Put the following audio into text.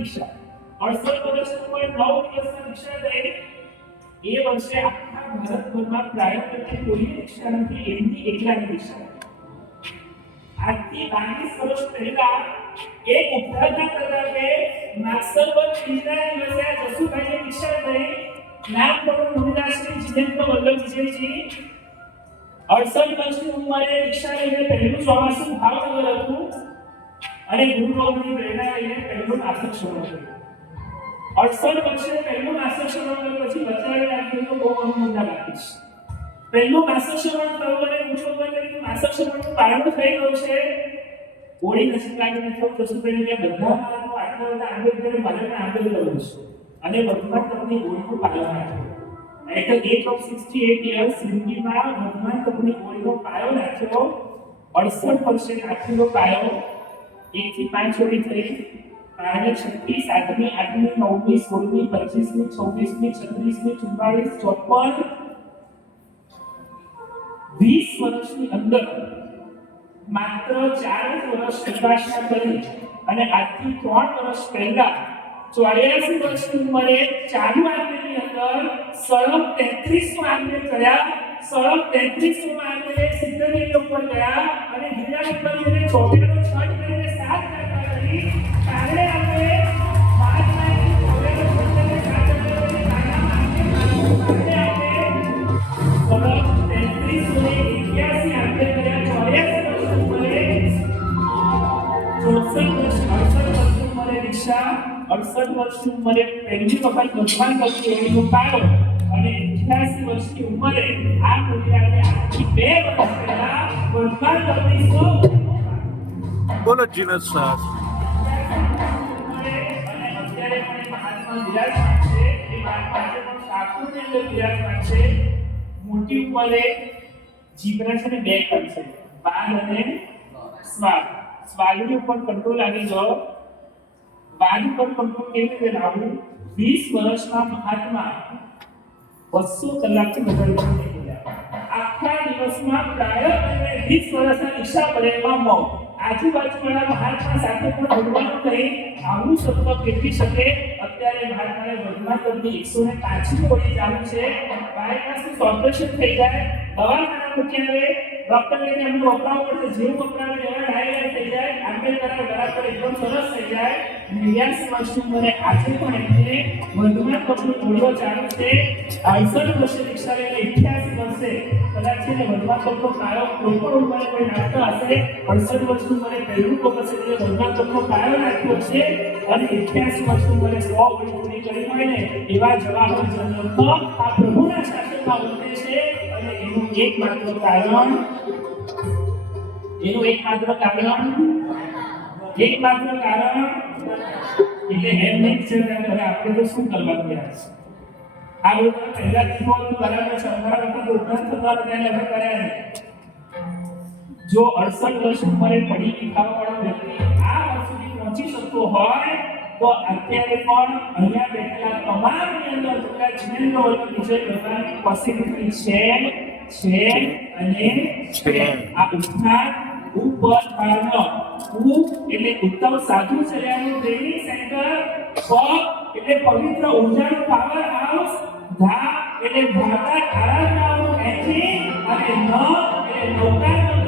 દીક્ષા 68 વર્ષની ઉંમરે 9 દિવસની દીક્ષા થઈ એ વર્ષે આખા ભારતભરમાં પ્રાયોગિક કોઈ દીક્ષા નથી એમની એકલાની દીક્ષા આજથી 22 વર્ષ પહેલા એક ઉપરાધના કલાકે માસરવત ત્રીજા દિવસે જસુભાઈની દીક્ષા થઈ નામ પણ મુનિદાસજી જીતેન્દ્ર વલ્લભ વિજયજી 68 વર્ષની ઉંમરે દીક્ષા લઈને પહેલું ચોમાસું ભાવનગર હતું અને ગુરુ ગોવિંદની પ્રેરણા લઈને પહેલું માસિક શરૂ કર્યું 68 વર્ષે પહેલું માસિક શરૂ કર્યું પછી બચાવી નાખ્યું બહુ અનુમોદના રાખીશ પહેલું માસિક શરૂ થયું અને ગુરુ ગોવિંદની માસિક શરૂનું કારણ થઈ ગયું છે ઓળી નસીબ લાગીને થયું જસુભાઈને કે બધા મારો આટલા બધા આંબેડકરે મને આંબેડકર કર્યું છે અને વર્તમાન તકની ઓળીનું પાલન રાખ્યું At the age of 68 years, જિંદગીમાં વર્તમાન તકની ઓળીનો પાયો નાખ્યો 68 વર્ષે નાખેલો પાયો 1 થી 5 ઓળી થઈ 5 6 7મી 8મી 9મી 16મી 25મી 26મી 36મી 44 54 20 વર્ષની અંદર માત્ર 4 વર્ષ વિકાસના કરી અને આજથી 3 વર્ષ પહેલા 84 વર્ષની ઉંમરે ચાલુ આંબેની અંદર સળંગ 33 આંબે કર્યા સળંગ 33 આંબે 70 ઉપર ગયા અને જિલ્લા નંબર 14 નો છઠ કરીને 7 ટકા કરી કારણે આંબે 5 માંથી 68 વર્ષની ઉંમરે પહેલી વખત વર્તમાન તકની ઓળીનો પાયો અને 88 વર્ષની ઉંમરે આ ગુજરાતે આજથી 2 વર્ષ પહેલા વર્તમાન તકની બોલો જીનત સાહેબ અત્યારે પણ મહાત્મા વિરાજમાન છે એ મહાત્મા છે પણ શાસ્ત્રોની અંદર વિરાજમાન છે મોટી ઉંમરે જીભના છે ને 2 કણ છે બાલ અને સ્વાદ સ્વાદની ઉપર કંટ્રોલ આવી ગયો વાદ પર કંટ્રોલ કેવી રીતે લાવવું 20 વર્ષના મહાત્મા 200 કલાકથી વધારે નહીં ગયા આખા દિવસમાં પ્રાય 20 વર્ષના દીક્ષા પડેમાં મૌન આજુબાજુવાળા મહાત્મા સાથે પણ ભગવાનનું નહીં આવું સત્વ કેટલી શકે અત્યારે મહાત્માએ વર્તમાન તકની 105મી ઓળી ચાલુ છે બાયપાસનું ઓપરેશન થઈ જાય દવાખાના મૂકી આવે ડોક્ટરને એમનું વપરાવ પડશે જેવું વપરાવે એવા ડાયરિયા થઈ જાય આંબેડકર બરાબર એકદમ સરસ થઈ જાય 89 વર્ષની ઉંમરે આજે પણ એમને વર્તમાન તકની ઓળીઓ ચાલુ છે 68 વર્ષે દીક્ષા લઈને 88 વર્ષે કદાચ છે વર્તમાન તકનો પાયો કોઈ પણ ઉંમરે કોઈ નાખતો હશે 68 વર્ષની ઉંમરે પહેલું વખત છે વર્તમાન તકનો પાયો નાખ્યો છે અને 88 વર્ષની ઉંમરે 100 ઓળી પૂરી કરી હોય ને એવા જવાહર જન્મ તો આ પ્રભુના શાસનમાં વર્તે છે અને એનું એકમાત્ર કારણ એટલે એમ નહીં છે કે આપણે તો શું કરવાનું યાર આ લોકો પહેલા કીધું બરાબર છે અમારા લોકો ઉદ્ધાર થતા બધા લગ્ન કર્યા છે જો 68 વર્ષ ઉંમરે પડી ખાવાવાળો વ્યક્તિ આ વર્ષ સુધી પહોંચી શકતો હોય તો અત્યારે પણ અહીંયા બેઠેલા તમામની અંદર પેલા જીવનનો વર્ગ વિષય કરવાની પોસિબિલિટી છે અને આ ઉત્થાન ઉપર પારનો એટલે ઉત્તમ સાધુ ચર્યાનું ટ્રેનિંગ સેન્ટર એટલે પવિત્ર ઉર્જાનો પાવર હાઉસ ધા એટલે ધાતા આરાધનાનું એન્જિન અને ન એટલે નૌકાનું